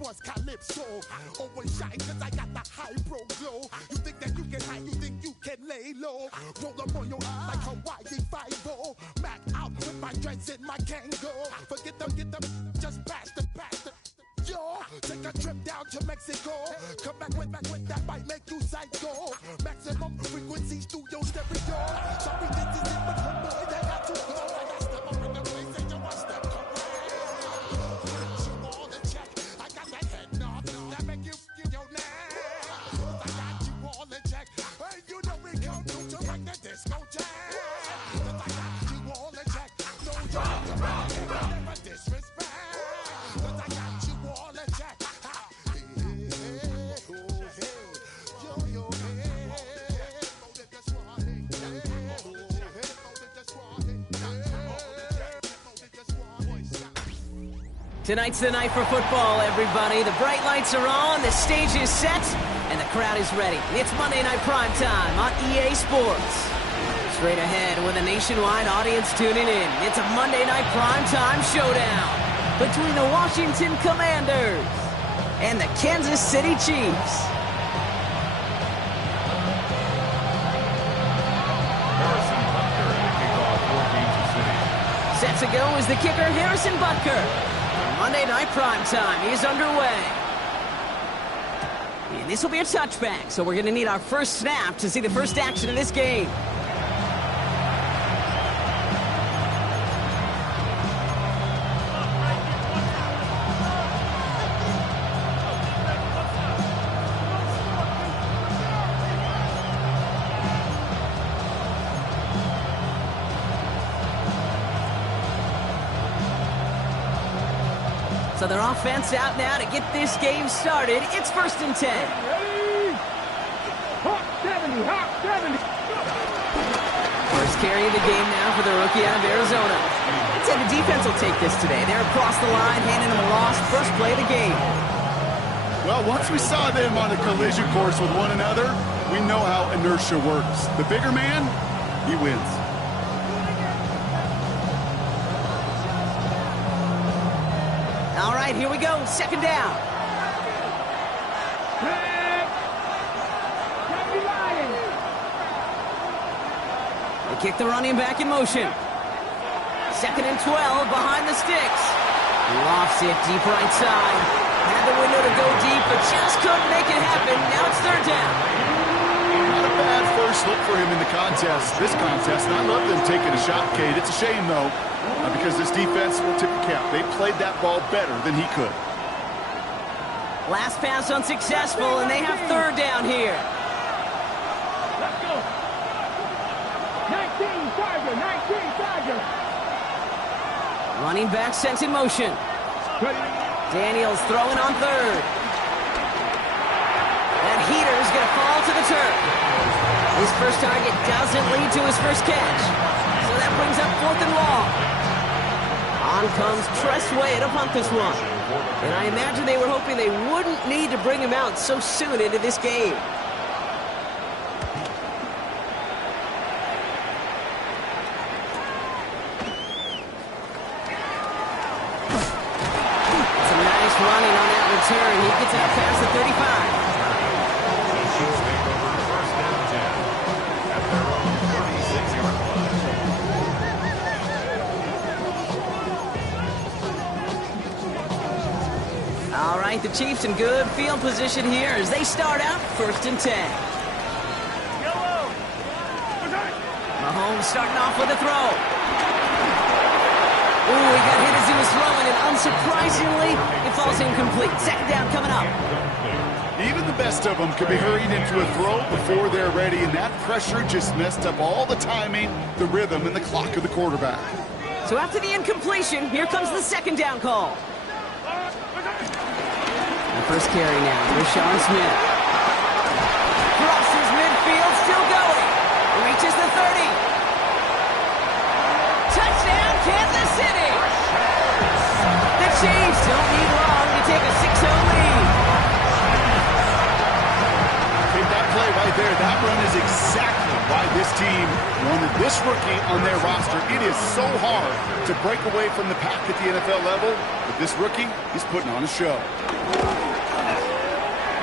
was calypso. Always shine cause I got the high pro glow. You think that you can hide, you think you can lay low. Roll up on your eye like Hawaii 5-0. Mac out with my dreads and my Kango. Forget them, get them, just pass the. Yo, take a trip down to Mexico. Come back with that might make you psycho. Maximum frequencies through your stereo. Sorry, this is it, but humble, I got to go. I got step up in the place and you must step correct. You all the check, I got that head knob that make you get your neck. I got you all in check, and you know we come through to wreck the disco jack. I got you all in check, no you're never disrespect. Tonight's the night for football, everybody. The bright lights are on, the stage is set, and the crowd is ready. It's Monday Night Prime Time on EA Sports. Straight ahead with a nationwide audience tuning in, it's a Monday Night Prime Time showdown between the Washington Commanders and the Kansas City Chiefs. Set to go is the kicker, Harrison Butker. Monday Night Prime Time is underway. And this will be a touchback, so we're going to need our first snap to see the first action of this game. So their offense out now to get this game started. It's 1st and 10. Ready? Hot 70, hot 70. First carry of the game now for the rookie out of Arizona. I'd say the defense will take this today. They're across the line, handing them a loss. First play of the game. Well, once we saw them on a collision course with one another, we know how inertia works. The bigger man, he wins. All right, here we go. 2nd down. They kick the running back in motion. 2nd and 12 behind the sticks. Lofts it deep right side. Had the window to go deep, but just couldn't make it happen. Now it's 3rd down. Not a bad first look for him in the this contest, and I love them taking a shot, Kate. It's a shame, though, because this defense will tip the cap. They played that ball better than he could. Last pass unsuccessful, and they have 3rd down here. Let's go. 19 Tiger. Running back sent in motion. Daniels throwing on 3rd. That heater's going to fall to the turf. His first target doesn't lead to his first catch. So that brings up 4th and long. On comes Tressway to punt this one. And I imagine they were hoping they wouldn't need to bring him out so soon into this game. Some nice running on that return. He gets out past the 35. All right, the Chiefs in good field position here as they start out 1st and 10. Mahomes starting off with a throw. Ooh, he got hit as he was throwing, and unsurprisingly, it falls incomplete. 2nd down coming up. Even the best of them could be hurried into a throw before they're ready, and that pressure just messed up all the timing, the rhythm, and the clock of the quarterback. So after the incompletion, here comes the 2nd down call. First carry now, Rashawn Smith. Crosses midfield, still going. Reaches the 30. Touchdown, Kansas City! The Chiefs don't need long to take a 6-0 lead. Okay, that play right there, that run is exactly why this team wanted this rookie on their roster. It is so hard to break away from the pack at the NFL level, but this rookie is putting on a show.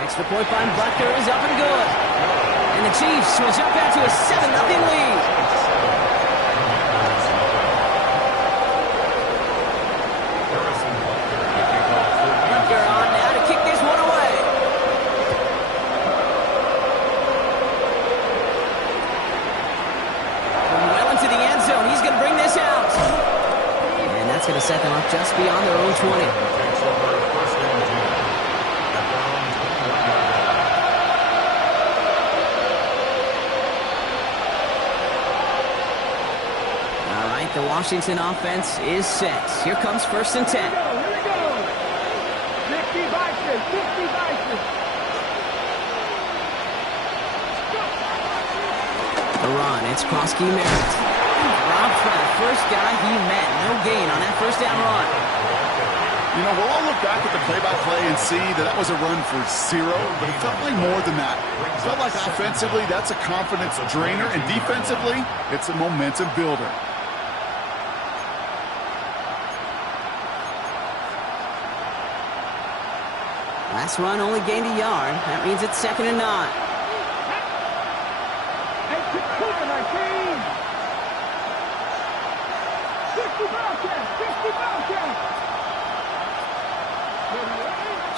Extra point by Butker is up and good. And the Chiefs will jump out to a 7-0 lead. Butker on now to kick this one away. Well into the end zone. He's going to bring this out. And that's going to set them up just beyond their own 20. The Washington offense is set. Here comes 1st and 10. Here we go. 60 Vikings, 60 Vikings. The run, it's Krosky Merritt. Robbed by the first guy he met. No gain on that first down run. You know, we'll all look back at the play-by-play and see that was a run for 0, but it felt like more than that. It felt like offensively, that's a confidence drainer, and defensively, it's a momentum builder. Last run only gained a yard. That means it's 2nd and 9.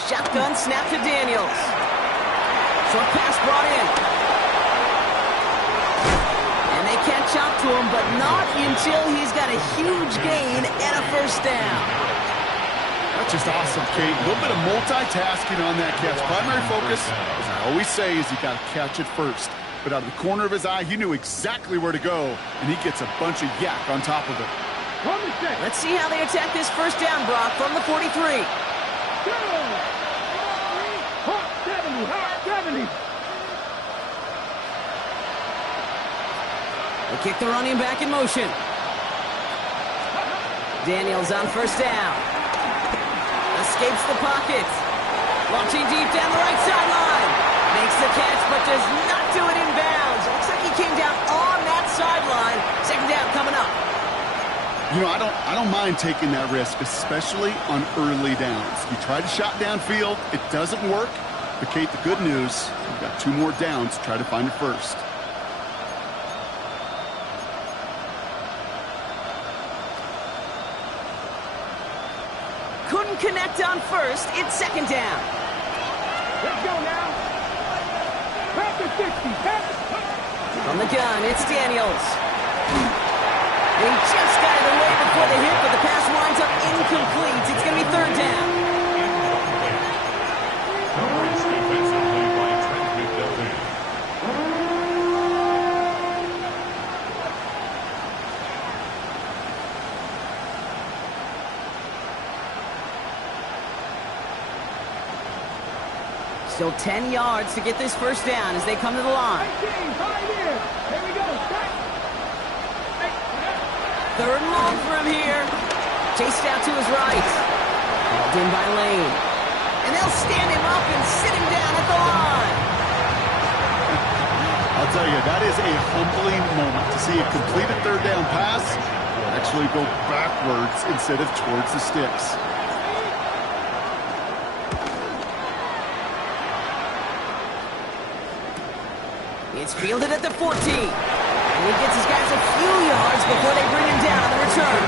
Shotgun snap to Daniels. Short pass brought in. And they catch up to him, but not until he's got a huge gain and a first down. That's just awesome, Kate. A little bit of multitasking on that catch. Primary focus, as I always say, is you got to catch it first. But out of the corner of his eye, he knew exactly where to go, and he gets a bunch of yak on top of it. Let's see how they attack this first down, Brock, from the 43. Hot 70. They kick the running back in motion. Daniels on first down. Escapes the pocket. Launching deep down the right sideline. Makes the catch, but does not do it in bounds. Looks like he came down on that sideline. 2nd down coming up. You know, I don't mind taking that risk, especially on early downs. You try to shot downfield, it doesn't work. But Kate, the good news, you've got 2 more downs to try to find it first. Couldn't connect on first. It's 2nd down. Let's go now. Pass the 60. From the gun, it's Daniels. And he just got it away before the hit, but the pass winds up incomplete. It's going to be 3rd down. Still 10 yards to get this first down as they come to the line. 3rd and long for him here. Chased out to his right. Called in by Lane. And they'll stand him up and sit him down at the line. I'll tell you, that is a humbling moment to see a completed 3rd down pass actually go backwards instead of towards the sticks. It's fielded at the 14. And he gets his guys a few yards before they bring him down on the return.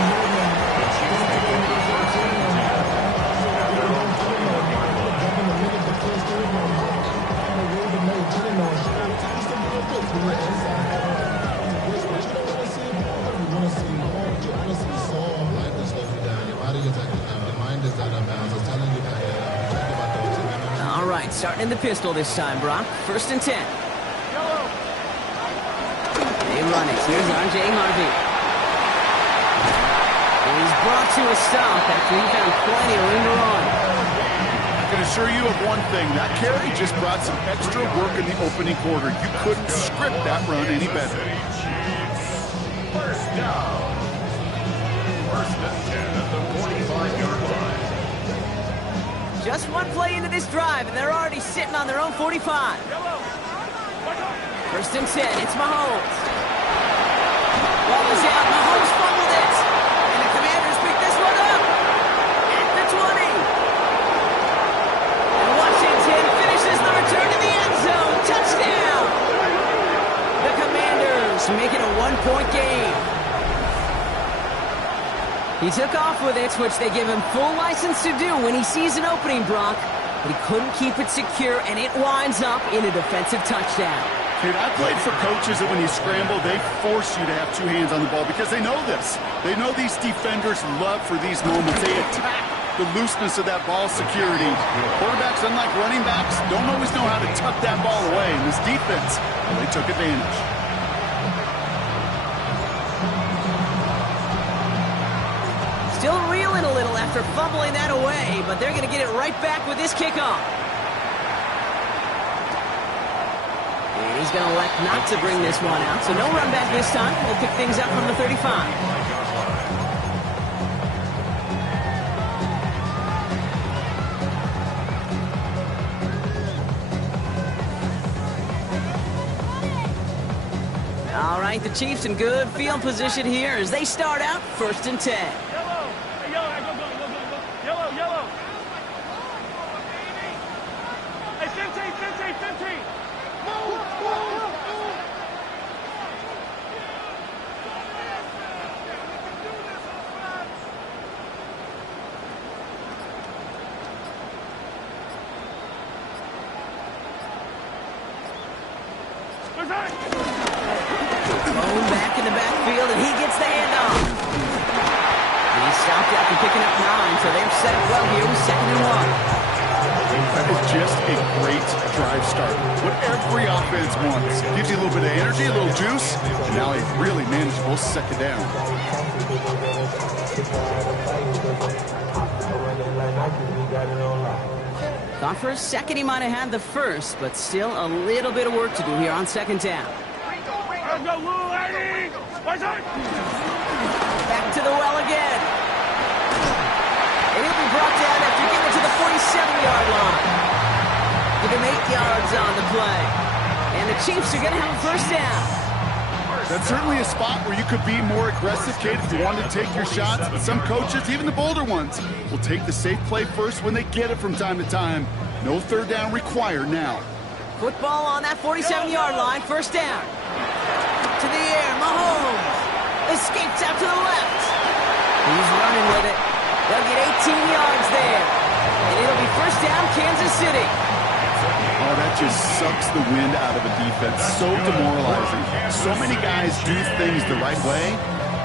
All right, starting in the pistol this time, Brock. 1st and 10. They run it. Here's R.J. Harvey. And he's brought to a stop after he found plenty of room to run. I can assure you of one thing. That carry just brought some extra work in the opening quarter. You couldn't script that run any better. 1st down. 1st and 10 at the 45-yard line. Just one play into this drive, and they're already sitting on their own 45. 1st and 10. It's Mahomes. Ball is out. Mahomes fumbled it. And the Commanders pick this one up at the 20. And Washington finishes the return to the end zone. Touchdown. The Commanders make it a 1-point game. He took off with it, which they give him full license to do when he sees an opening, Brock. But he couldn't keep it secure, and it winds up in a defensive touchdown. Kid, I played for coaches that when you scramble, they force you to have two hands on the ball because they know this. They know these defenders love for these moments. They attack the looseness of that ball security. Quarterbacks, unlike running backs, don't always know how to tuck that ball away. And this defense, they took advantage. Still reeling a little after fumbling that away, but they're going to get it right back with this kickoff. And he's going to elect not to bring this one out, so no run back this time. We'll pick things up from the 35. All right, the Chiefs in good field position here as they start out 1st and 10. Yellow. Hey, 15. Move. Bone back in the backfield, and he gets the handoff. And he stopped after picking up 9, so they're set up well here with 2nd and 1. That is just a great drive start. What every offense wants. Gives you a little bit of energy, a little juice, and now a really manageable 2nd down. Thought for a second he might have had the first, but still a little bit of work to do here on 2nd down. Back to the well again. And he'll be brought down after getting to the 47-yard line. Give him 8 yards on the play. And the Chiefs are going to have a 1st down. That's certainly a spot where you could be more aggressive, Kate, if you wanted to take your shots. But some coaches, even the bolder ones, will take the safe play first when they get it from time to time. No 3rd down required now. Football on that 47-yard line, 1st down. To the air, Mahomes escapes out to the left. He's running with it. They'll get 18 yards there. And it'll be 1st down, Kansas City. Oh, that just sucks the wind out of a defense. So demoralizing. So many guys do things the right way,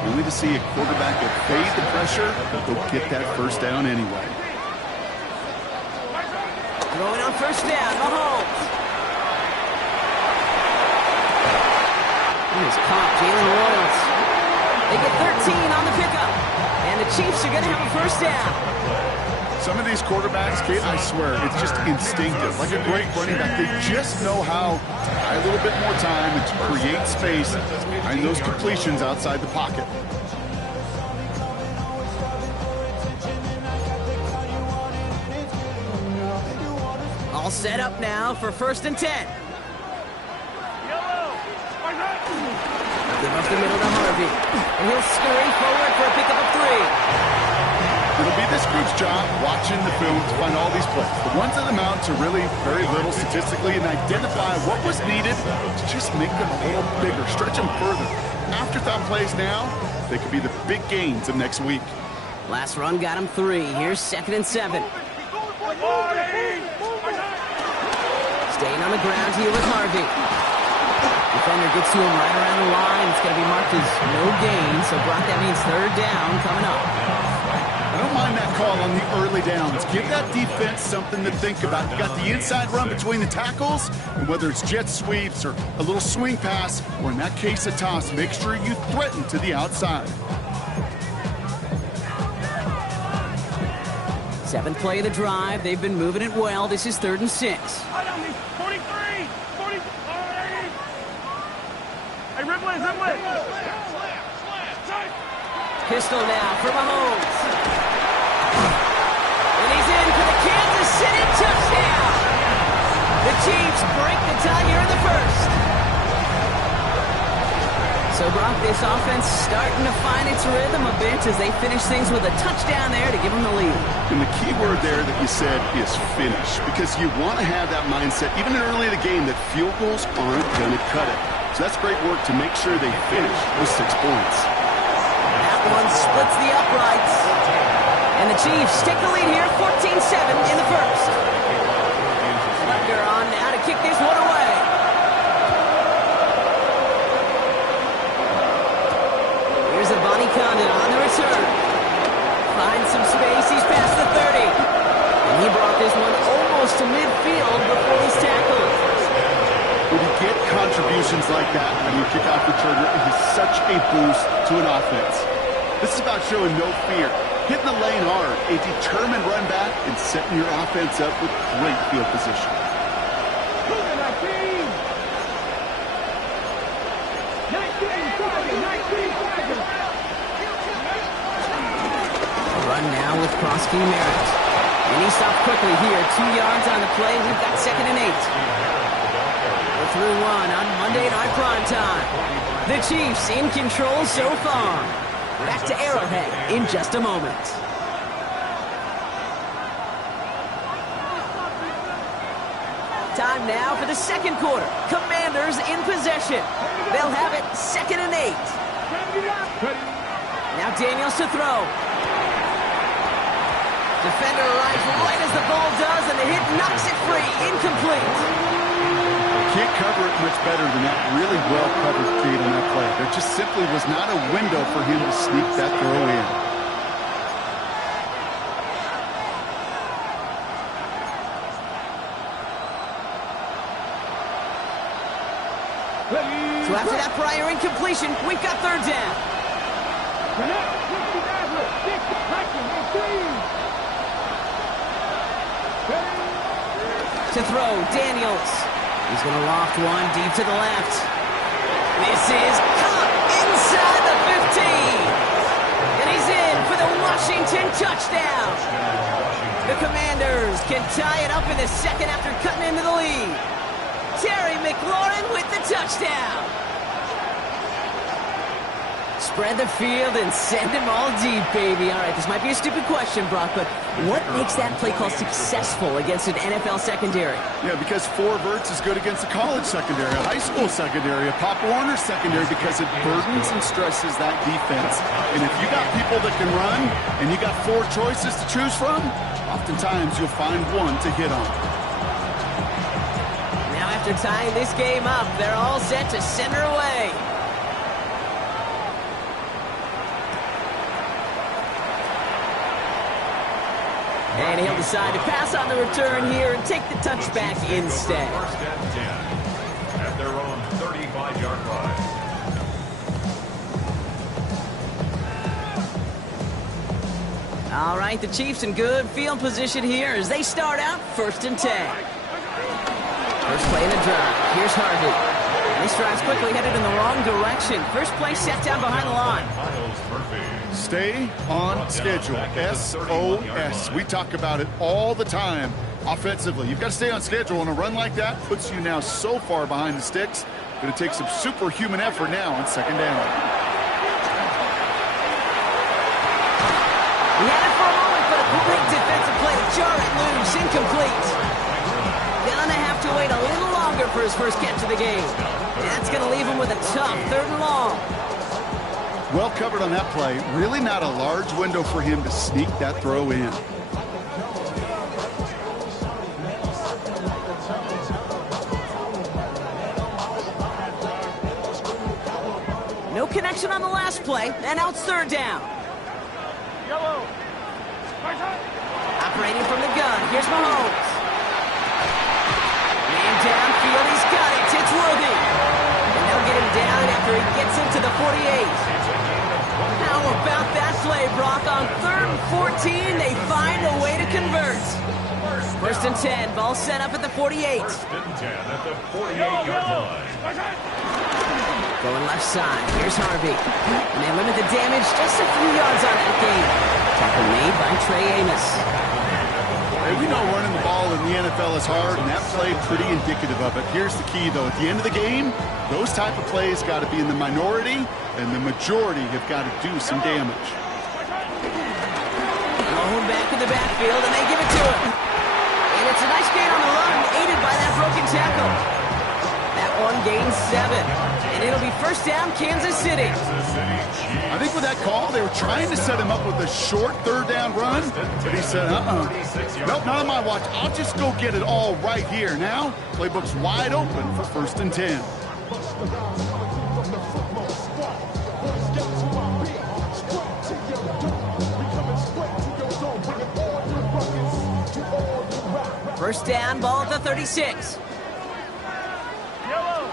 only to see a quarterback evade the pressure, but they'll get that 1st down anyway. Throwing on 1st down, Mahomes. Here's caught, Jalen Royals. They get 13 on the pickup. And the Chiefs are going to have a 1st down. Some of these quarterbacks, Kate, I swear, it's just instinctive. Like a great running back, they just know how to buy a little bit more time and to create space behind those completions outside the pocket. All set up now for 1st and 10. Give up the middle to Harvey. And he'll scurry forward for a pickup of 3. It'll be this group's job watching the film to find all these plays. The ones that amount to really very little statistically and identify what was needed to just make them a little bigger, stretch them further. Afterthought plays now, they could be the big gains of next week. Last run got him 3. Here's 2nd and 7. Staying on the ground here with Harvey. Defender gets to him right around the line. It's going to be marked as no gain. So, Brock, that means 3rd down coming up. I don't mind that call on the early downs. Give that defense something to think about. You got the inside run between the tackles, and whether it's jet sweeps or a little swing pass, or in that case a toss, make sure you threaten to the outside. 7th play of the drive. They've been moving it well. This is 3rd and 6. 43. Hey, Ripley. Pistol now for Mahomes. And he's in for the Kansas City touchdown. The Chiefs break the tie here in the 1st. So, Brock, this offense starting to find its rhythm a bit as they finish things with a touchdown there to give them the lead. And the key word there that you said is finish, because you want to have that mindset, even early in the game, that field goals aren't going to cut it. So that's great work to make sure they finish with 6 points. That one splits the uprights. And the Chiefs take the lead here, 14-7 in the first. Butker on now to kick this one away. Here's Avani Condon on the return. Finds some space, he's past the 30. And he brought this one almost to midfield before he's tackled. When you get contributions like that on your kickoff returner, it is such a boost to an offense. This is about showing no fear, hitting the lane hard, a determined run back, and setting your offense up with great field position. Run now with Krosky Merritt. And he stopped quickly here. 2 yards on the play. We've got 2nd and 8. We're through one on Monday Night Primetime. The Chiefs in control so far. Back to Arrowhead in just a moment. Time now for the second quarter. Commanders in possession. They'll have it 2nd and 8. Now Daniels to throw. Defender arrives right as the ball does, and the hit knocks it free. Incomplete. Can't cover it much better than that. Really well covered feed on that play. There just simply was not a window for him to sneak that throw in. So after that prior incompletion, we've got 3rd down. To throw, Daniels. He's going to loft one deep to the left. This is caught inside the 15. And he's in for the Washington touchdown. The Commanders can tie it up in the second after cutting into the lead. Terry McLaurin with the touchdown. Spread the field and send him all deep, baby. All right, this might be a stupid question, Brock, but what makes that play call successful against an NFL secondary? Yeah, because 4 verts is good against a college secondary, a high school secondary, a Pop Warner secondary, because it burdens and stresses that defense. And if you got people that can run and you got 4 choices to choose from, oftentimes you'll find one to hit on. Now after tying this game up, they're all set to send her away. And he'll decide to pass on the return here and take the touchback instead. 1st and 10 at their own 35-yard line. All right, the Chiefs in good field position here as they start out 1st and 10. First play in the drive. Here's Harvey. And this drive's quickly headed in the wrong direction. First play set down behind the line. Stay on schedule. SOS. We talk about it all the time offensively. You've got to stay on schedule, and a run like that puts you now so far behind the sticks. Going to take some superhuman effort now on 2nd down. He had it for a moment, but a great defensive play to jar it loose. Incomplete. Gonna have to wait a little longer for his first catch of the game. That's going to leave him with a tough 3rd and long. Well covered on that play. Really not a large window for him to sneak that throw in. No connection on the last play, and now it's 3rd down. Operating from the gun, here's Mahomes. Man downfield, he's got it. It's Worthy. And they'll get him down after he gets into the 48. How about that play, Brock? On 3rd and 14, they find a way to convert. 1st and 10, ball set up at the 48. 1st and 10 at the 48-yard line. Going left side, here's Harvey. And they limit the damage just a few yards on that game. Tackle made by Trey Amos. Hey, we know running the ball in the NFL is hard, and that play pretty indicative of it. Here's the key, though. At the end of the game, those type of plays got to be in the minority, and the majority have got to do some damage. Thrown back in the backfield, and they give it to him. And it's a nice gain on the run, aided by that broken tackle. That one gains 7, and it'll be first down, Kansas City. I think with that call, they were trying to set him up with a short third down run, but he said, nope, not on my watch. I'll just go get it all right here. Now, playbook's wide open for 1st and 10. First down, ball at the 36. Yellow.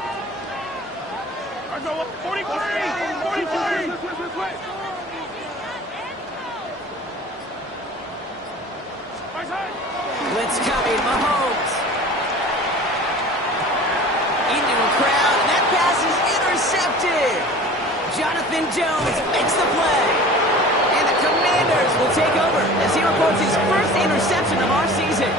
I go up 43. 43. Blitz coming, Mahomes. Into a crowd, and that pass is intercepted. Jonathan Jones makes the play. And the Commanders will take over as he reports his first interception of our season.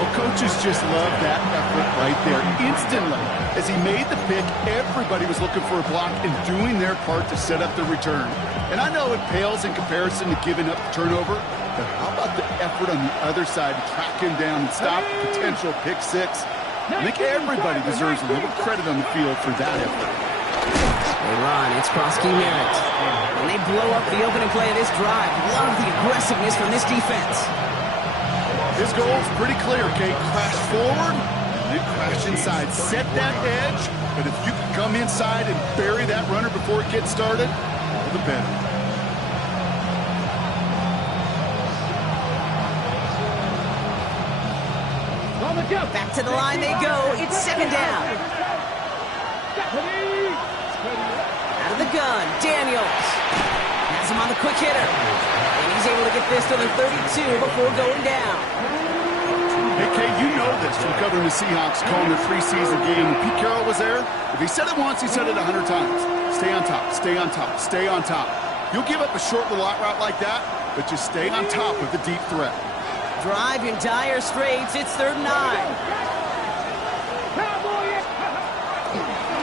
Oh, coaches just love that effort right there. Instantly, as he made the pick, everybody was looking for a block and doing their part to set up the return. And I know it pales in comparison to giving up the turnover, but how about the effort on the other side to track him down and stop potential pick 6? I think everybody deserves a little credit on the field for that effort. They run, it's Prosky Merritt. And they blow up the opening play of this drive. Love the aggressiveness from this defense. His goal is pretty clear, Kate. Crash forward, and then crash inside. Set that edge, but if you can come inside and bury that runner before it gets started, all the better. Back to the line they go. It's 2nd down. Out of the gun, Daniels. Has him on the quick hitter. And he's able to get this to the 32 before going down. Hey, Kate, you know this from covering the Seahawks, calling their preseason game. When Pete Carroll was there, if he said it once, he said it 100 times. Stay on top, stay on top, stay on top. You'll give up a short little out route like that, but just stay on top of the deep threat. Drive in dire straits. It's 3rd and 9.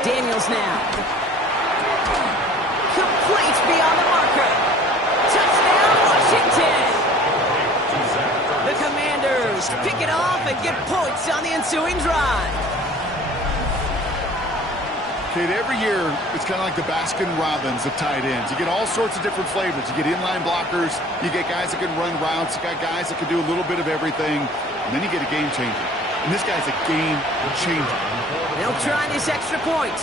Daniels now. Complete beyond the marker. Touchdown, Washington. The Commanders pick it off and get points on the ensuing drive. Kate, every year, it's kind of like the Baskin-Robbins of tight ends. You get all sorts of different flavors. You get inline blockers. You get guys that can run routes. You got guys that can do a little bit of everything. And then you get a game changer. And this guy's a game changer. They'll try this extra point.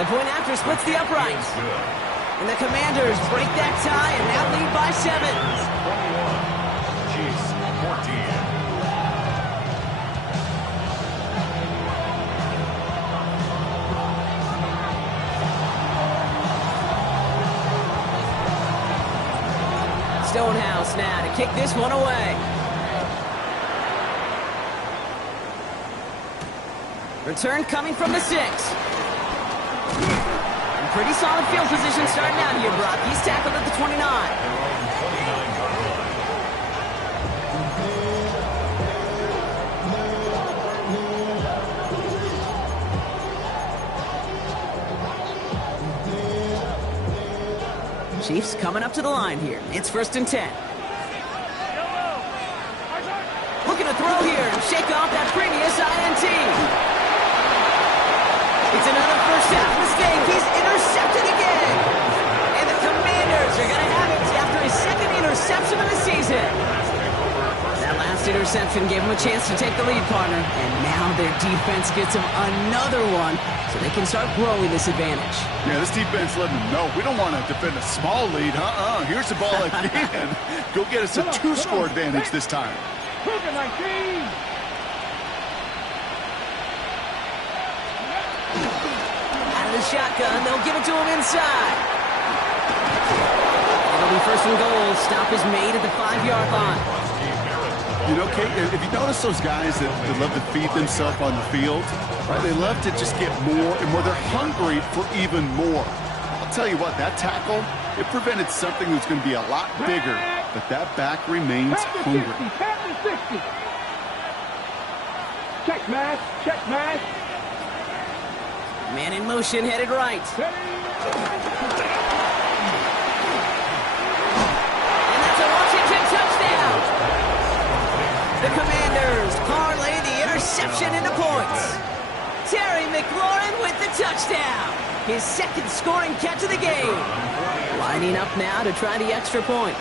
The point after splits the uprights. And the Commanders break that tie and now lead by 7. 21. Chiefs 14. Stonehouse now to kick this one away. Return coming from the 6. And pretty solid field position starting out here, Brock. He's tackled at the 29. Chiefs coming up to the line here. It's 1st and 10. Looking to throw here and shake off that previous INT. It's another first down mistake. He's intercepted again. And the Commanders are going to have it after his 2nd interception of the season. That last interception gave him a chance to take the lead, partner. And now their defense gets him another one, so they can start growing this advantage. Yeah, this defense letting them know we don't want to defend a small lead. Here's the ball again. Go get us a 2-score advantage this time. Out of the shotgun, they'll give it to him inside. It'll be 1st and goal. Stop is made at the 5-yard line. You know, Kate, if you notice those guys that love to feed themselves on the field, right? They love to just get more and more. They're hungry for even more. I'll tell you what, that tackle, It prevented something that's going to be a lot bigger, but that back remains hungry. Pass to 60. Check mash, check mash. Man in motion, headed right. And that's a Washington touchdown. The Commanders parlay the interception into points. Terry McLaurin with the touchdown. His second scoring catch of the game. Lining up now to try the extra point.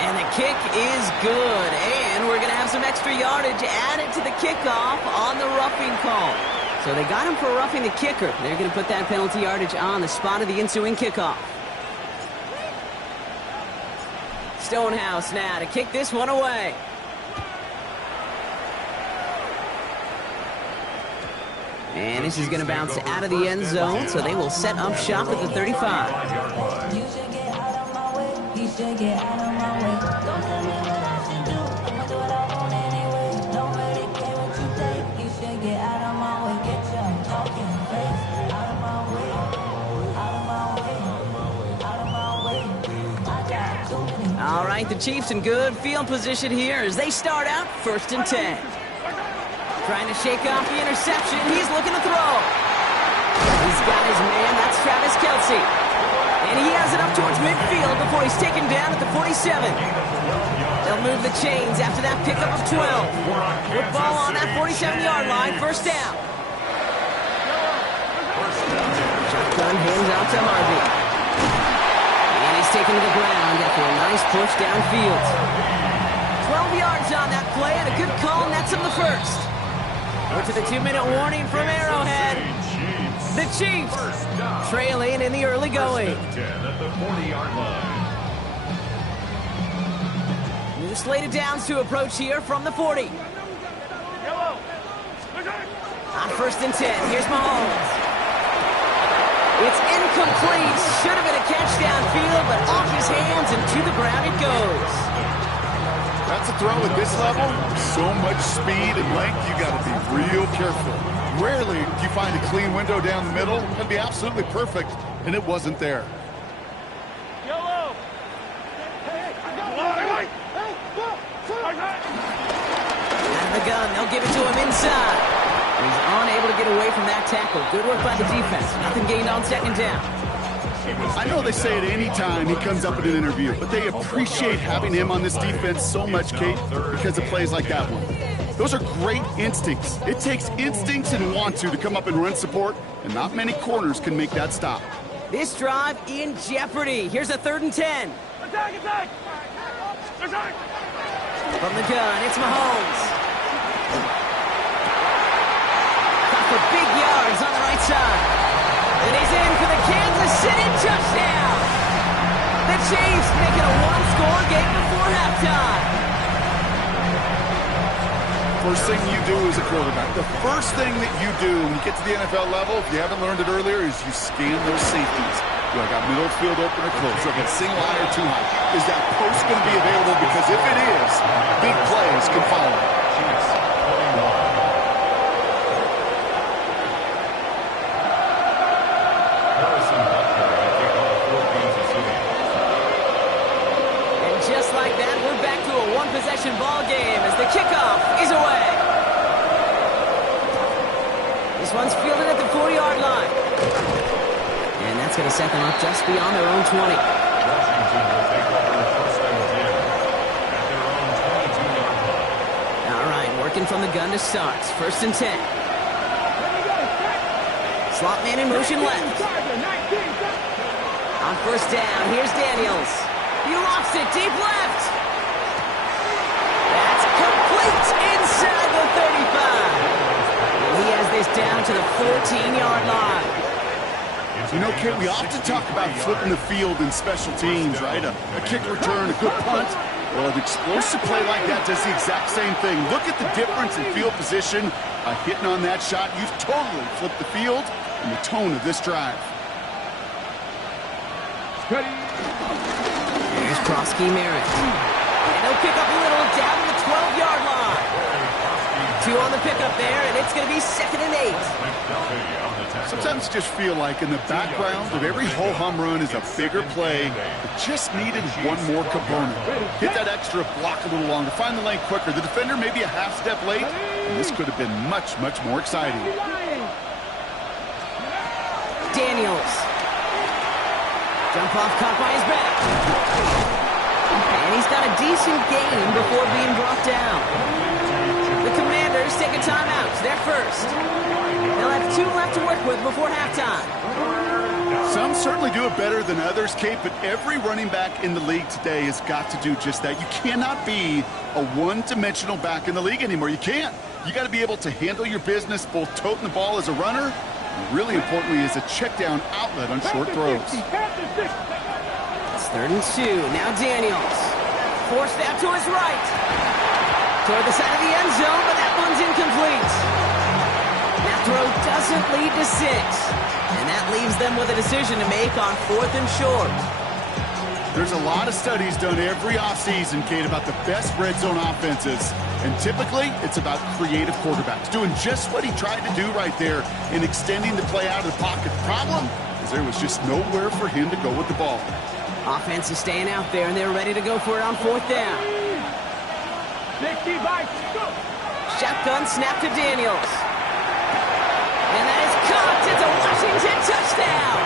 And the kick is good. And we're going to have some extra yardage added to the kickoff on the roughing call. So they got him for roughing the kicker. They're going to put that penalty yardage on the spot of the ensuing kickoff. Stonehouse now to kick this one away. And this is going to bounce out of the end zone, so they will set up shop at the 35. You should get out of my way. You should get out of my way. Don't tell me what I should do. I'ma do what I want anyway. Don't really care what you think. You should get out of my way. Get your talking face out of my way. Out of my way. Out of my way. I got too many. All right, the Chiefs in good field position here as they start out 1st and 10. Trying to shake off the interception. He's looking to throw. He's got his man. That's Travis Kelce. And he has it up towards midfield before he's taken down at the 47. They'll move the chains after that pickup of 12. Football on that 47-yard line. First down. Shotgun hands out to Harvey. And he's taken to the ground after a nice push downfield. 12 yards on that play and a good call nets him the first. We're to the 2-minute warning from Arrowhead. The Chiefs trailing in the early going. At the 40-yard line. New slate of downs to approach here from the 40. On 1st and 10, here's Mahomes. It's incomplete. Should have been a catch downfield, but off his hands and to the ground it goes. That's a throw at this level. So much speed and length, you got to be real careful. Rarely do you find a clean window down the middle. That'd be absolutely perfect, and it wasn't there. Yellow. Out of the gun, they'll give it to him inside. He's unable to get away from that tackle. Good work by the defense. Nothing gained on 2nd down. I know they say it any time he comes up in an interview, but they appreciate having him on this defense so much, Kate, because of plays like that one. Those are great instincts. It takes instincts and want to come up and run support, and not many corners can make that stop. This drive in jeopardy. Here's a 3rd and 10. Attack, attack. Attack. From the gun, it's Mahomes. Got for big yards on the right side. And he's in for the Kansas City touchdown. The Chiefs make it a one-score game before halftime. First thing you do as a quarterback, the first thing that you do when you get to the NFL level, if you haven't learned it earlier, is you scan those safeties. Do I got middle field open or close? Do I got single high or too high? Is that post going to be available? Because if it is, big plays can follow. Just like that, we're back to a one-possession ball game as the kickoff is away. This one's fielded at the 40-yard line. And that's going to set them up just beyond their own 20. All right, working from the gun to start. 1st and 10. Slot man in motion left. On 1st down, here's Daniels. He lost it deep left. That's complete inside the 35. He has this down to the 14-yard line. You know, Kate, we often talk about flipping the field in special teams, right? A kick return, a good punt. Well, an explosive play like that does the exact same thing. Look at the difference in field position. By hitting on that shot, you've totally flipped the field and the tone of this drive. Here's Prosky Merritt. And they'll pick up a little down to the 12-yard line. 2 on the pickup there, and it's going to be 2nd and 8. Sometimes I just feel like in the background of every ho-hum run is a bigger play that just needed one more component. Hit that extra block a little longer, find the lane quicker. The defender maybe a half step late, and this could have been much, much more exciting. Daniels. Jump off caught by his back. And he's got a decent gain before being brought down. The Commanders take a timeout. They're first. They'll have 2 left to work with before halftime. Some certainly do it better than others, Kate, but every running back in the league today has got to do just that. You cannot be a one-dimensional back in the league anymore. You can't. You got to be able to handle your business, both toting the ball as a runner, and really importantly as a check-down outlet on short throws. It's 3rd and 2. Now Daniels. Forced out to his right. Toward the side of the end zone, but that one's incomplete. That throw doesn't lead to 6. And that leaves them with a decision to make on 4th and short. There's a lot of studies done every offseason, Kate, about the best red zone offenses. And typically, it's about creative quarterbacks, doing just what he tried to do right there in extending the play out of the pocket. The problem is there was just nowhere for him to go with the ball. Offense is staying out there, and they're ready to go for it on 4th down. 60 bikes, go! Shotgun snap to Daniels. And that is caught. It's a Washington touchdown.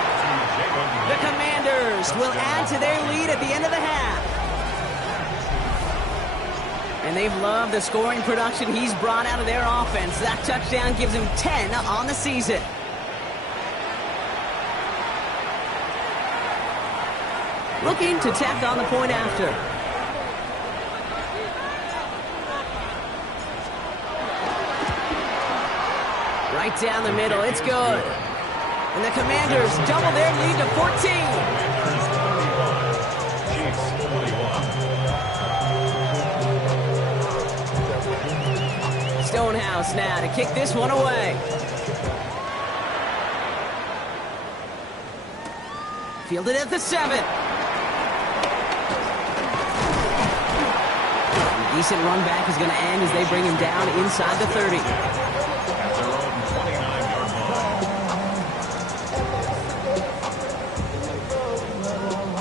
The Commanders will add to their lead at the end of the half. And they've loved the scoring production he's brought out of their offense. That touchdown gives him 10 on the season. Looking to tack on the point after. Right down the middle, it's good. And the Commanders double their lead to 14. Stonehouse now to kick this one away. Fielded at the 7. Decent run back is going to end as they bring him down inside the 30.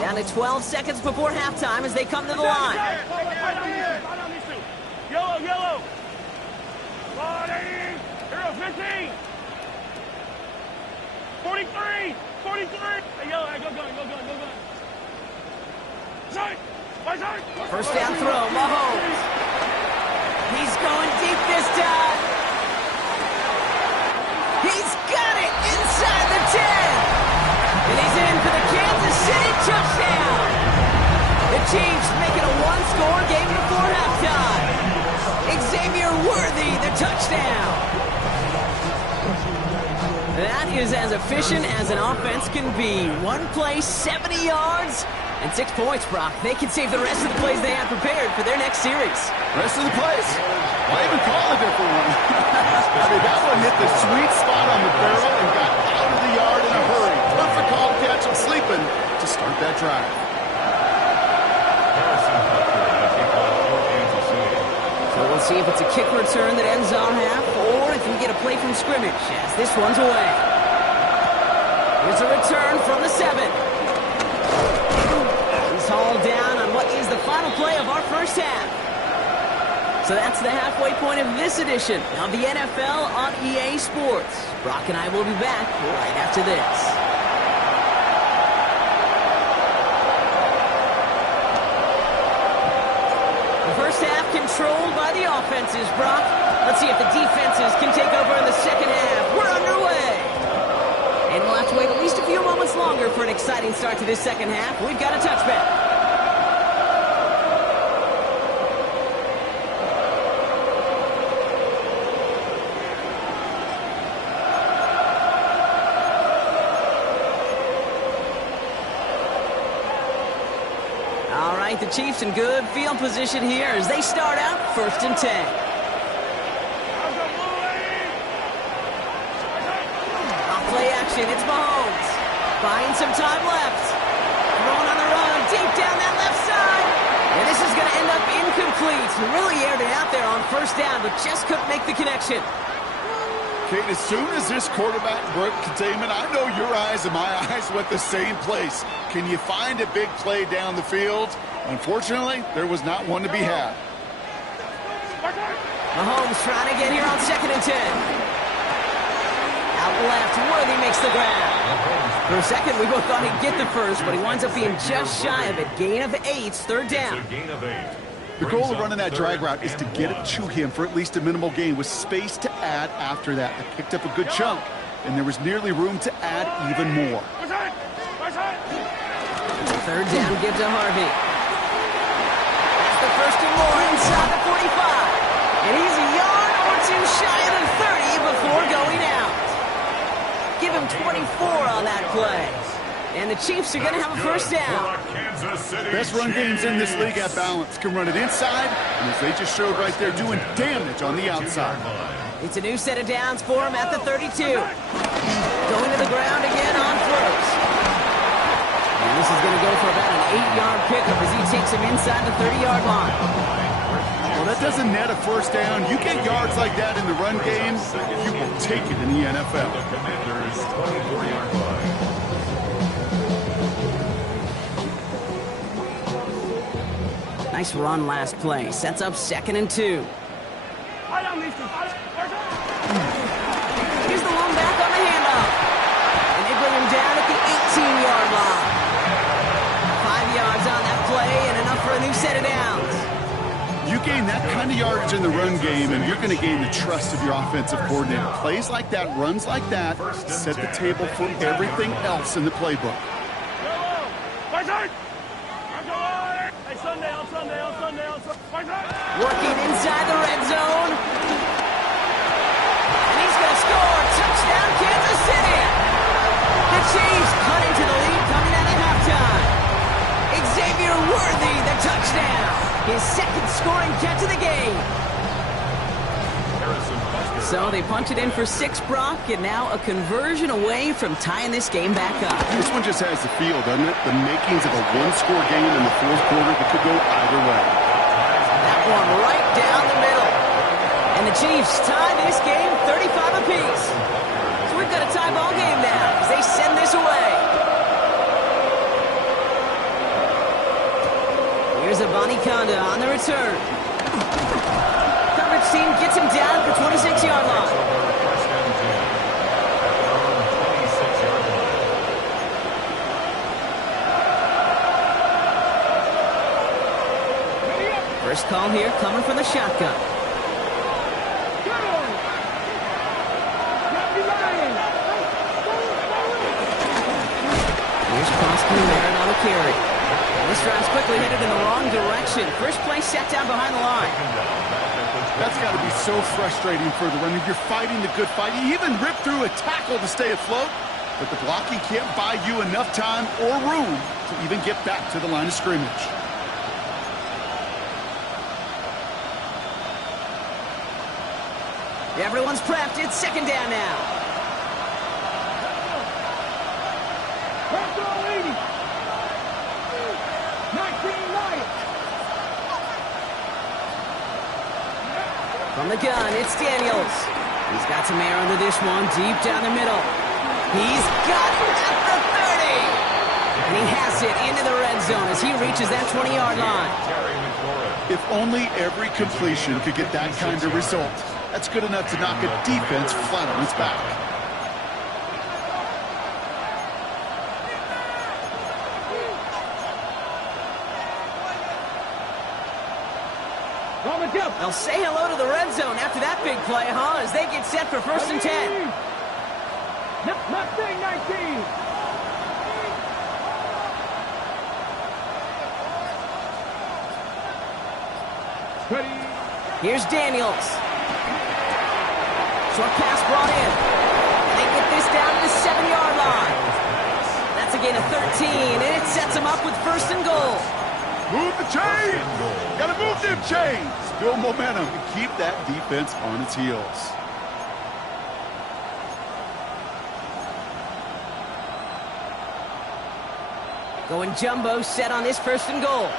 Down to 12 seconds before halftime as they come to the line. Yellow, yellow. Loading. Hero 15. 43. 43. Hey, yellow, go gun. Side. By side. First down throw, Mahomes. He's going deep this time. He's got it inside the 10. And he's in for the Kansas City touchdown. The Chiefs make it a one-score game before halftime. Xavier Worthy, the touchdown. That is as efficient as an offense can be. One play, 70 yards, and 6 points, Brock. They can save the rest of the plays they have prepared for their next series. Rest of the plays? Why even call a different one? I mean, that one hit the sweet spot on the barrel and got out of the yard in a hurry. Perfect call to catch him sleeping to start that drive. So we'll see if it's a kick return that ends on half, or if we get a play from scrimmage as this one's away. Here's a return from the 7. He's hauled down on what is the final play of our first half. So that's the halfway point of this edition of the NFL on EA Sports. Brock and I will be back right after this. The first half controlled by the offenses, Brock. Let's see if the defenses can take over in the second half. We're underway. And we'll have to wait at least a few moments longer for an exciting start to this second half. We've got a touchback. The Chiefs in good field position here as they start out 1st and 10. Off play action, it's Mahomes. Buying some time left. Throwing on the run, deep down that left side. And this is going to end up incomplete. He really aired it out there on first down, but just couldn't make the connection. Kate, as soon as this quarterback broke containment, I know your eyes and my eyes went the same place. Can you find a big play down the field? Unfortunately, there was not one to be had. Mahomes trying to get here on 2nd and 10. Out left, Worthy makes the grab. For a second, we both thought he'd get the first, but he winds up being just shy of it. Gain of 8, third down. The goal of running that drag route is to get it to him for at least a minimal gain with space to add after that. They picked up a good chunk, and there was nearly room to add even more. Third down, give to Harvey. That's the first and more inside the 45. And he's a yard or two shy of the 30 before going out. Give him 24 on that play. And the Chiefs are going to have a first down. Best run games in this league at balance. Can run it inside, and as they just showed right there, doing damage on the outside. It's a new set of downs for him at the 32. Going to the ground again on first. And this is going to go for about an 8-yard pickup as he takes him inside the 30-yard line. Well, that doesn't net a first down. You get yards like that in the run game, you will take it in the NFL. Nice run last play. Sets up 2nd and 2. Here's the one back on the handoff. And they bring him down at the 18-yard line. 5 yards on that play and enough for a new set of downs. You gain that kind of yardage in the run game, and you're going to gain the trust of your offensive coordinator. Plays like that, runs like that, set the table for everything else in the playbook. Working inside the red zone. And he's going to score. Touchdown, Kansas City. The Chiefs cut into the lead coming out of halftime. Xavier Worthy, the touchdown. His 2nd scoring catch of the game. So they punch it in for 6, Brock, and now a conversion away from tying this game back up. This one just has the feel, doesn't it? The makings of a one-score game in the 4th quarter that could go either way. That one right down the middle. And the Chiefs tie this game 35 apiece. So we've got a tie ball game now as they send this away. Here's Abani Konda on the return. Coverage team gets him down for 26-yard line. First call here coming from the shotgun. Here's Costner there on a carry. This drive's quickly headed in the wrong direction. First play set down behind the line. That's got to be so frustrating for the runner. You're fighting the good fight. You even rip through a tackle to stay afloat, but the blocking can't buy you enough time or room to even get back to the line of scrimmage. Everyone's prepped. It's 2nd down now. From the gun, it's Daniels. He's got some air under this one, deep down the middle. He's got it at the 30. And he has it into the red zone as he reaches that 20-yard line. If only every completion could get that kind of result. That's good enough to knock a defense flat on its back. They'll say hello to the red zone after that big play, huh? As they get set for 1st and 10. Mustang 19. Here's Daniels. Short pass brought in. And they get this down to the 7-yard line. That's a gain of 13, and it sets them up with 1st and goal. Move the chains! Gotta move them chains! Build momentum and keep that defense on its heels. Going jumbo set on this 1st and goal.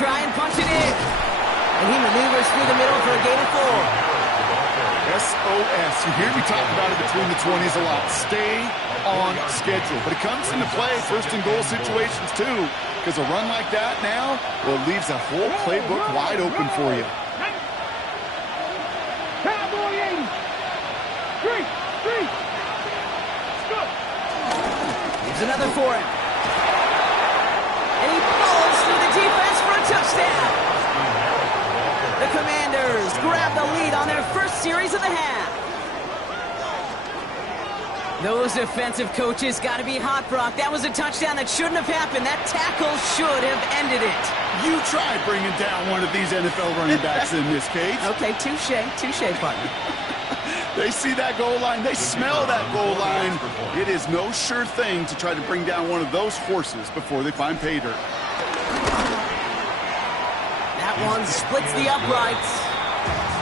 try and punch it in. And he maneuvers through the middle for a gain of 4. SOS. You hear me talk about it between the 20s a lot. Stay on schedule. But it comes into play first and goal situations too. Because a run like that now, well, it leaves a whole playbook wide open for you. Cowboy 80. Three. Let's go. Here's another for him. And he falls through the defense for a touchdown. The Commanders grab the lead on their first series of the half. Those defensive coaches got to be hot, Brock. That was a touchdown that shouldn't have happened. That tackle should have ended it. You try bringing down one of these NFL running backs in this case. Okay, touche, partner. They see that goal line. They smell that goal line. It is no sure thing to try to bring down one of those horses before they find pay dirt. That one splits the uprights.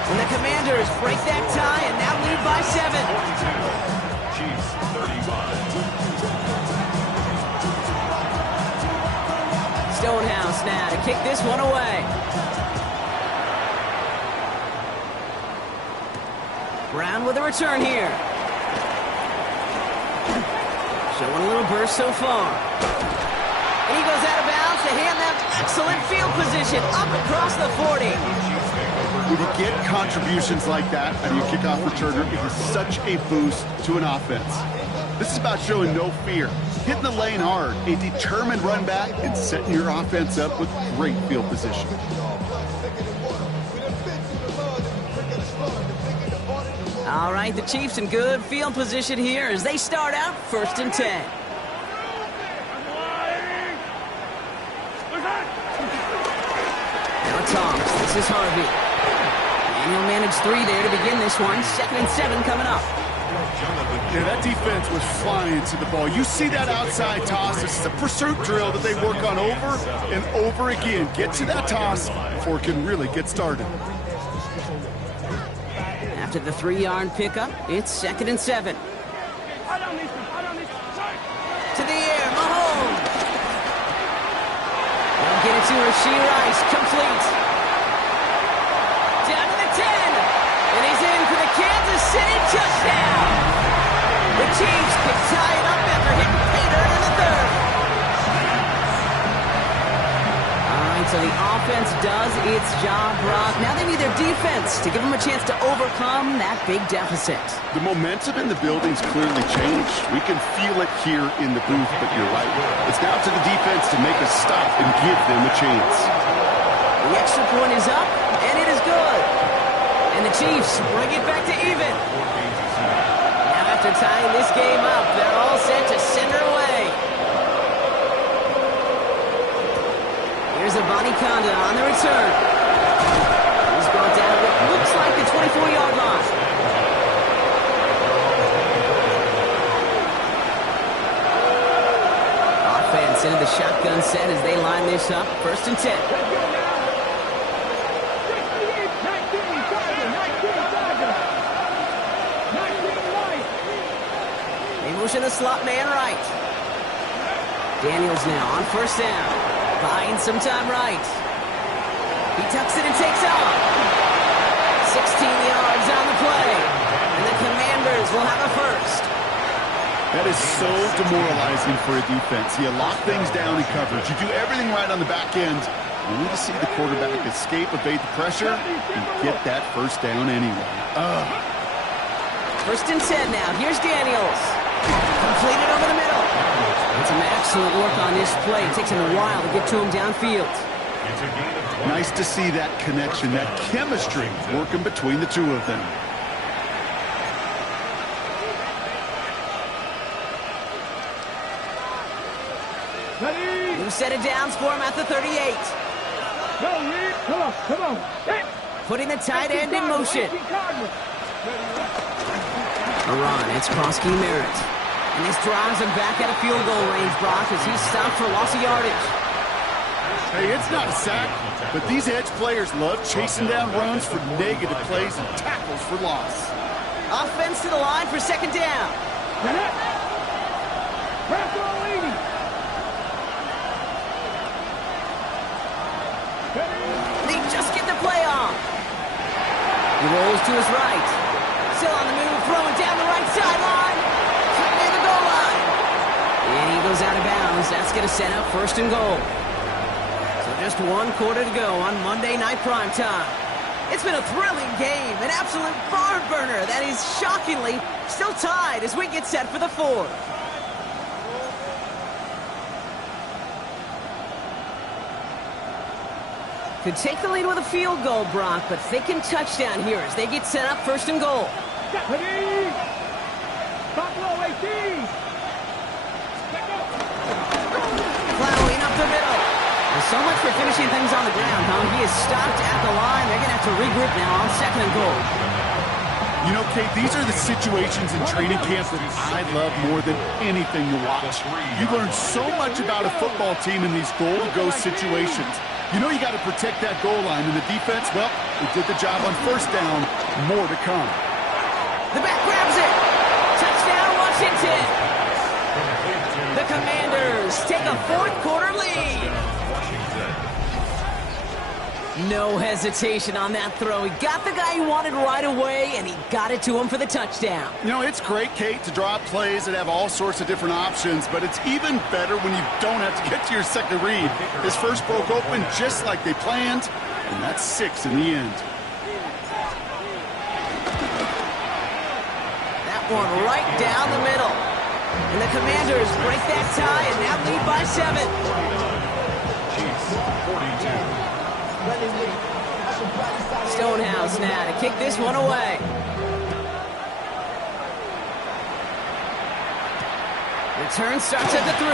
And the Commanders break that tie and now lead by 7. Chiefs 35. Stonehouse now to kick this one away. Brown with a return here. Showing a little burst so far. And he goes out of bounds to hand them excellent field position up across the 40. When you get contributions like that out of your kickoff returner, it is such a boost to an offense. This is about showing no fear, hitting the lane hard, a determined run back, and setting your offense up with great field position. All right, the Chiefs in good field position here as they start out 1st and 10. Now Thomas, this is Harvey. And he'll manage 3 there to begin this one. 2nd and 7 coming up. Yeah, that defense was flying to the ball. You see that outside toss. This is a pursuit drill that they work on over and over again. Get to that toss before it can really get started. After the 3-yard pickup, it's 2nd and 7. To the air, Mahomes. They'll get it to Richie5star, complete. Down to the 10. And he's in for the Kansas City touchdown. The Chiefs can tie it up after hitting pay dirt in the 3rd. All right, so the offense does its job, Brock. Now they need their defense to give them a chance to overcome that big deficit. The momentum in the building's clearly changed. We can feel it here in the booth, but you're right. It's now to the defense to make a stop and give them a chance. The extra point is up, and it is good. And the Chiefs bring it back to even. Now after tying this game up, they're all set to send her away. Here's Avani Conda on the return. He's brought down at what looks like the 24-yard line. Offense into the shotgun set as they line this up. 1st and 10. Motion the slot man right. Daniels now on 1st down. Buying some time right. He tucks it and takes off. 16 yards on the play. And the Commanders will have a 1st. That is so demoralizing for a defense. You lock things down in coverage. You do everything right on the back end. You need to see the quarterback escape, evade the pressure, and get that 1st down anyway. 1st and 10 now. Here's Daniels. Completed over the middle. And some excellent work on this play. It takes him a while to get to him downfield. Nice to see that connection, that chemistry working between the two of them. New set of downs for him at the 38. Come on. Putting the tight end in motion. A run, it's Krosky Merritt. And this drives him back out of field goal range, Brock, as he's stopped for loss of yardage. Hey, it's not a sack, but these edge players love chasing down runs for negative plays and tackles for loss. Offense to the line for 2nd down. He rolls to his right. Still on the move, throwing down the right sideline. Near the goal line. And he goes out of bounds. That's going to set up first and goal. So just 1 quarter to go on Monday Night Primetime. It's been a thrilling game, an absolute barn burner that is shockingly still tied as we get set for the fourth. Could take the lead with a field goal, Brock, but thinking touchdown here as they get set up first and goal. Buffalo 18. Plowing up the middle. Well, so much for finishing things on the ground, huh? He is stopped at the line. They're going to have to regroup now on second and goal. You know, Kate, these are the situations in training camp that I love more than anything to watch. You learn so much about a football team in these goal-to-go situations. You know you got to protect that goal line, and the defense, well, they did the job on first down. More to come. The back grabs it. Touchdown, Washington. The Commanders take a fourth-quarter lead. No hesitation on that throw. He got the guy he wanted right away, and he got it to him for the touchdown. You know, it's great, Kate, to draw up plays that have all sorts of different options, but it's even better when you don't have to get to your second read. His first broke open just like they planned, and that's 6 in the end. That one right down the middle. And the Commanders break that tie and now lead by 7. Stonehouse now to kick this one away. Return starts at the 3.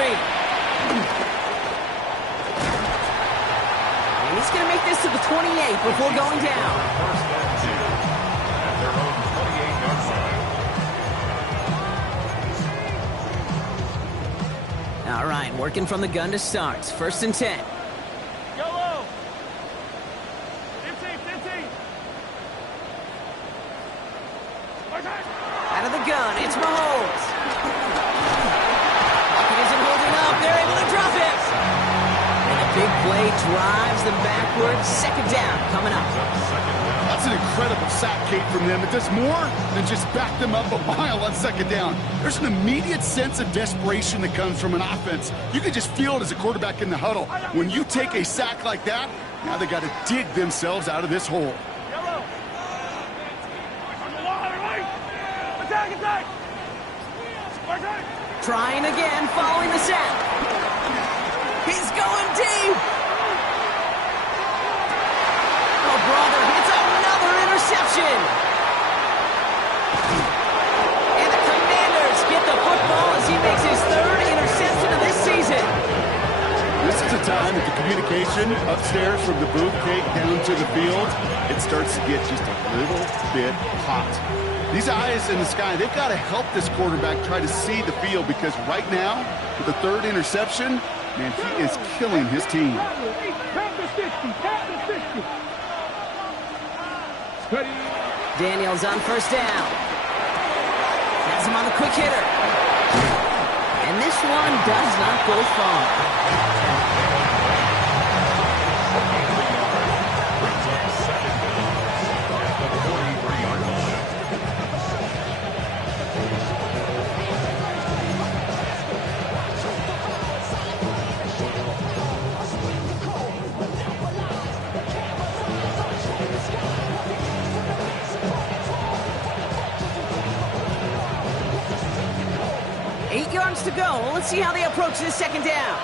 And he's going to make this to the 28 before going down. All right, working from the gun to start. First and 10. Yellow. 15. Out of the gun, it's Mahomes. Pocket isn't holding up. They're able to drop it. And the big play drives them backwards. Second down coming up. That's an incredible sack, Kate, from them. It does more than just back them up a mile on second down. There's an immediate sense of desperation that comes from an offense. You can just feel it as a quarterback in the huddle. When you take a sack like that, now they got to dig themselves out of this hole. Yellow. Attack. Trying again, following the sack. He's going deep. Oh, brother, it's another interception. And the Commanders get the football as he makes his 3rd interception of this season. This is a time that the communication upstairs from the booth, Kate, down to the field, it starts to get just a little bit hot. These eyes in the sky, they've got to help this quarterback try to see the field because right now, with the 3rd interception, man, he is killing his team. Daniels on first down. Has him on the quick hitter. And this one does not go far. To go. Let's see how they approach this second down.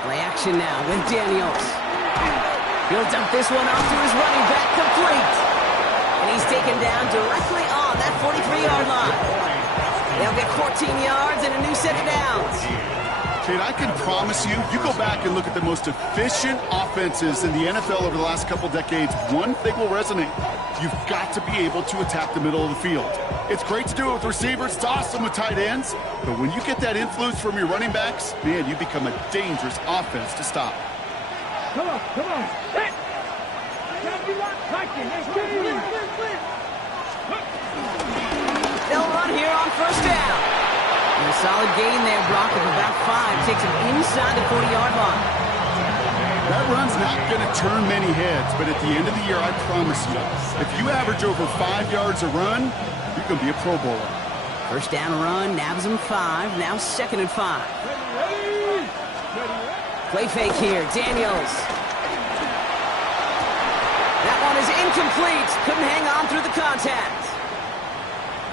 Play action now with Daniels. He'll dump this one off to his running back, complete. And he's taken down directly on that 43-yard line. They'll get 14 yards and a new set of downs. Kate, I can promise you, you go back and look at the most efficient offenses in the NFL over the last couple decades, one thing will resonate. You've got to be able to attack the middle of the field. It's great to do it with receivers. It's awesome with tight ends. But when you get that influence from your running backs, man, you become a dangerous offense to stop. Come on. They'll run here on first down. And a solid gain there, Brock, of about 5. Takes him inside the 40-yard line. That run's not going to turn many heads, but at the end of the year, I promise you, if you average over 5 yards a run, you're going to be a Pro Bowler. First down run, nabs him 5, now 2nd and 5. Play fake here, Daniels. That one is incomplete. Couldn't hang on through the contact.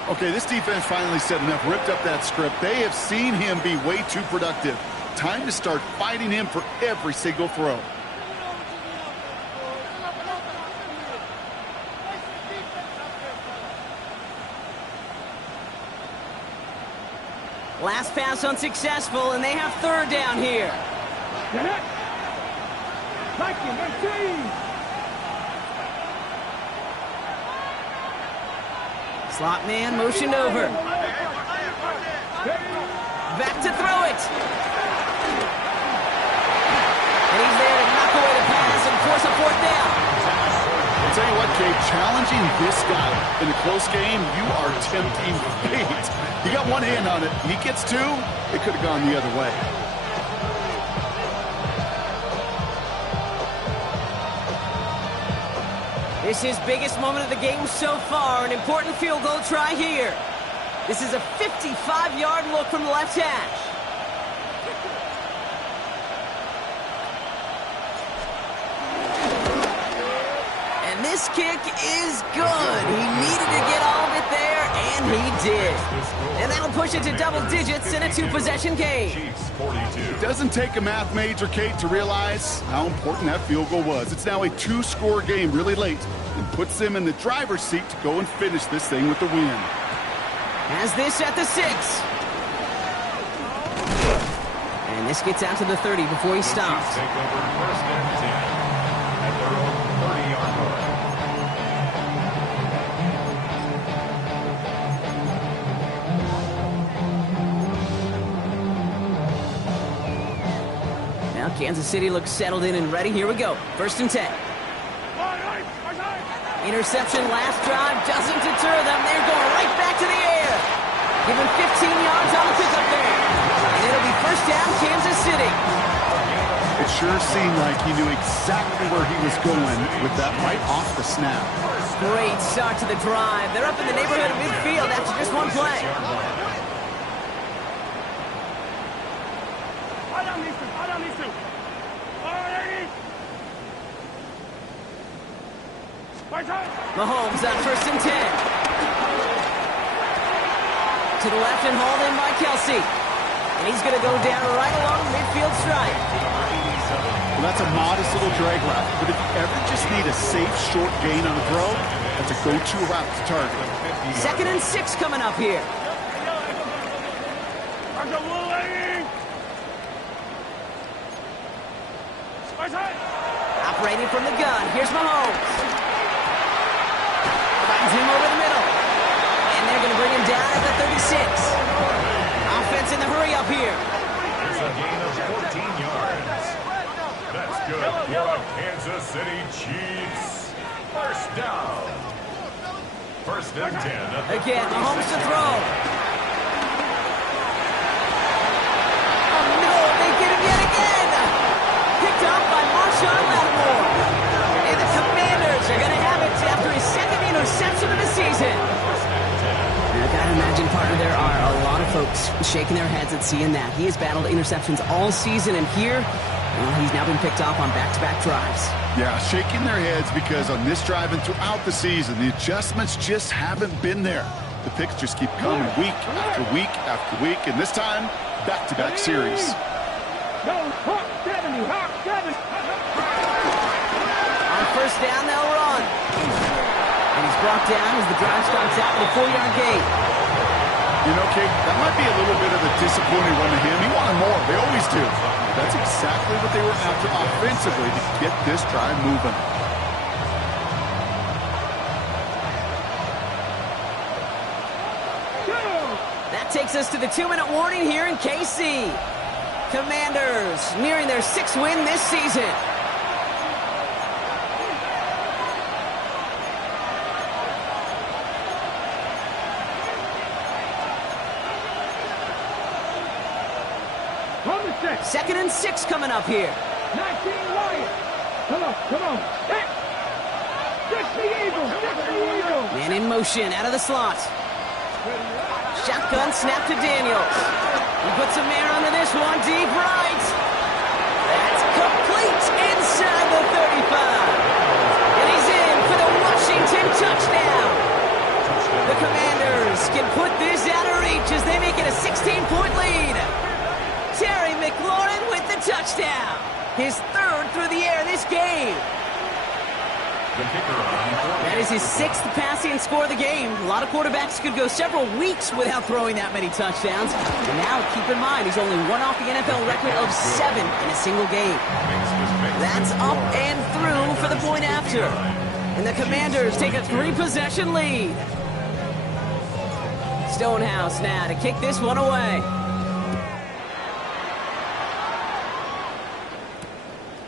Okay, this defense finally said enough, ripped up that script. They have seen him be way too productive. Time to start fighting him for every single throw. Last pass unsuccessful, and they have 3rd down here. Slot man motioned over. Back to throw it. And he's there to knock away the pass and force a 4th down. I'll tell you what, Kate, challenging this guy in a close game, you are tempting fate. He got one hand on it. He gets 2. It could have gone the other way. This is biggest moment of the game so far. An important field goal try here. This is a 55-yard look from the left hash. And this kick is good. He needed to get all of it there, and he did. And that'll push it to double digits in a 2-possession game. It doesn't take a math major, Kate, to realize how important that field goal was. It's now a 2-score game really late and puts them in the driver's seat to go and finish this thing with the win. Has this at the 6. And this gets out to the 30 before he stops. Take over 1st and 10 at their own 30-yard line. Now Kansas City looks settled in and ready. Here we go. 1st and 10. Interception last drive doesn't deter them. They're going right back to the air. Give him 15 yards on the pickup there. And it'll be 1st down, Kansas City. It sure seemed like he knew exactly where he was going with that right off the snap. Great start to the drive. They're up in the neighborhood of midfield after just one play. Mahomes on 1st and 10. To the left and hauled in by Kelsey. And he's going to go down right along the midfield stripe. Well, that's a modest little drag route, but if you ever just need a safe, short gain on a throw, that's a go-to route to target. 2nd and 6 coming up here. Operating from the gun. Here's Mahomes. Finds him over the middle. And they're going to bring him down at the 36. Offense in the hurry up here. It's a gain of 14 yards. That's good for the Kansas City Chiefs. 1st down. 1st and 10. Again, Mahomes to throw. Oh no, they get him yet again. Picked up by Marshawn Lattimore. And the Commanders are going to have it after his 2nd interception of the season. I gotta imagine, partner, there are a lot of folks shaking their heads at seeing that. He has battled interceptions all season, and here, well, he's now been picked off on back-to-back drives. Yeah, shaking their heads because on this drive and throughout the season, the adjustments just haven't been there. The picks just keep coming week after week after week, and this time, back-to-back series. On 1st down, they'll run. And he's brought down as the drive starts out with a 4-yard gain. You know, Kate, that might be a little bit of a disappointing run to him. He wanted more. They always do. That's exactly what they were after offensively to get this drive moving. That takes us to the 2-minute warning here in KC. Commanders nearing their 6th win this season. Second and 6 coming up here. 19 Lions. Come on. Hit. Fix the Eagles. Man in motion, out of the slot. Shotgun snap to Daniels. He puts a man under this one, deep right. That's complete inside the 35. And he's in for the Washington touchdown. The Commanders can put this out of reach as they make it a 16-point lead. Terry McLaurin with the touchdown. His third through the air this game. That is his 6th passing score of the game. A lot of quarterbacks could go several weeks without throwing that many touchdowns. And now, keep in mind, he's only one off the NFL record of 7 in a single game. That's up and through for the point after. And the Commanders take a 3-possession lead. Stonehouse now to kick this one away.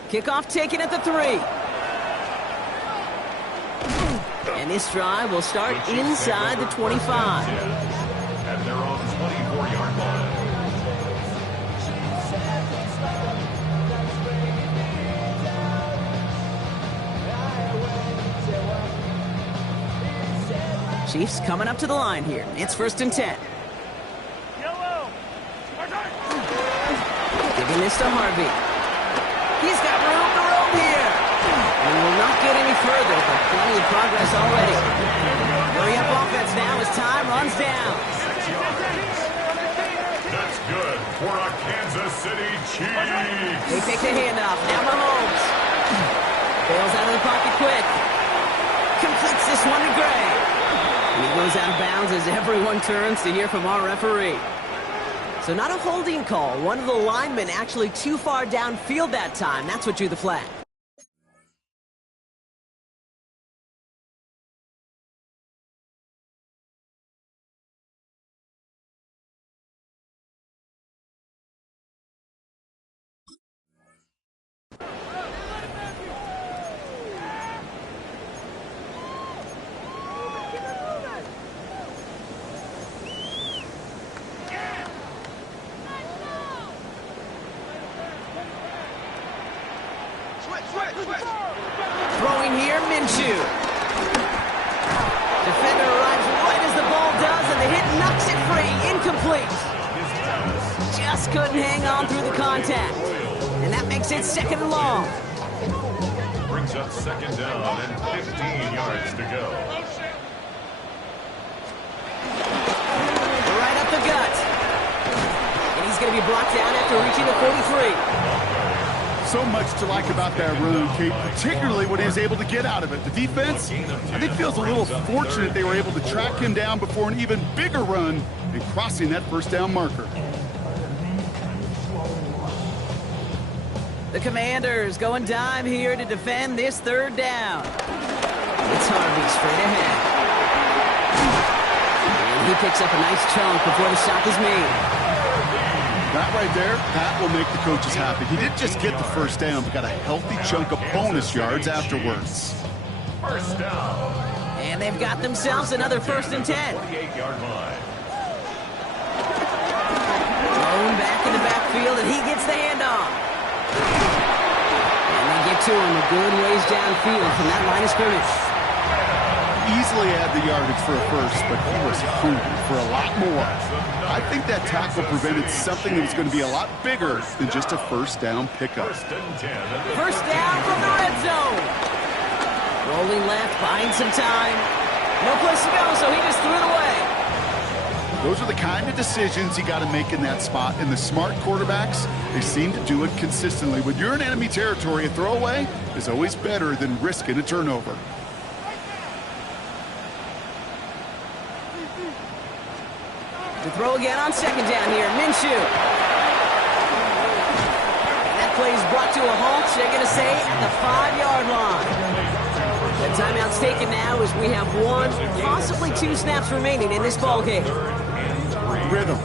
Kickoff taken at the 3. And this drive will start inside the 25. At their own 24-yard line. Chiefs coming up to the line here. It's 1st and 10. Giving this to Harvey. He's got room to roam here. And will not get any further, but plenty of progress already. Hurry up offense now as time runs down. That's good for a Kansas City Chiefs. They take the handoff. Now Mahomes. Bails out of the pocket quick. Completes this one to Gray. And he goes out of bounds as everyone turns to hear from our referee. So not a holding call. One of the linemen actually too far downfield that time. That's what drew the flag. Throwing here, Minshew. Defender arrives right as the ball does, and the hit knocks it free. Incomplete. Just couldn't hang on through the contact. And that makes it 2nd and long. Brings up 2nd down and 15 yards to go. Right up the gut. And he's going to be brought down after reaching the 43. So much to like about that run, Kate, particularly what he was able to get out of it. The defense, I think, feels a little fortunate they were able to track him down before an even bigger run and crossing that 1st down marker. The Commanders going dime here to defend this 3rd down. It's Harvey straight ahead. And he picks up a nice chunk before the stop is made. That right there, that will make the coaches happy. He didn't just get the 1st down, but got a healthy chunk of bonus yards afterwards. 1st down. And they've got themselves another 1st and 10. 28-yard line. Thrown back in the backfield, and he gets the handoff. And they get to him a good ways downfield from that line of scrimmage. Easily had the yardage for a 1st, but he was hungry for a lot more. I think that tackle prevented something that was going to be a lot bigger than just a 1st down pickup. 1st down from the red zone. Rolling left, buying some time. No place to go, so he just threw it away. Those are the kind of decisions you got to make in that spot. And the smart quarterbacks, they seem to do it consistently. When you're in enemy territory, a throwaway is always better than risking a turnover. To throw again on 2nd down here, Minshew. And that play is brought to a halt, they're going to say, at the 5-yard line. The timeout's taken now as we have 1, possibly 2 snaps remaining in this ball game. Rhythm.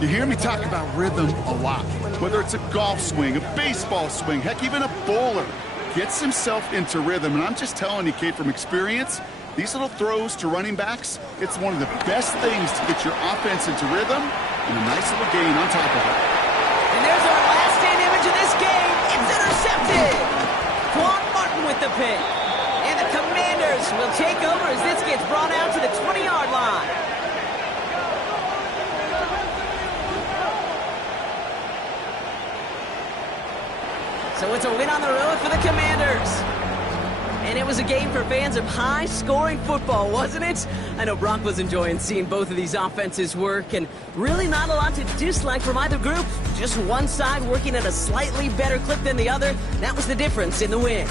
You hear me talk about rhythm a lot. Whether it's a golf swing, a baseball swing, heck, even a bowler gets himself into rhythm. And I'm just telling you, Kate, from experience, these little throws to running backs, it's one of the best things to get your offense into rhythm and a nice little gain on top of it. And there's our last stand image of this game. It's intercepted. pit. And the Commanders will take over as this gets brought out to the 20-yard line. So it's a win on the road for the Commanders. And it was a game for fans of high-scoring football, wasn't it? I know Brock was enjoying seeing both of these offenses work, and really not a lot to dislike from either group. Just one side working at a slightly better clip than the other. That was the difference in the win.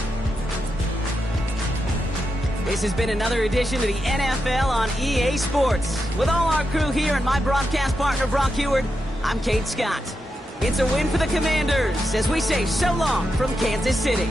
This has been another edition of the NFL on EA Sports. With all our crew here and my broadcast partner, Brock Heward, I'm Kate Scott. It's a win for the Commanders as we say so long from Kansas City.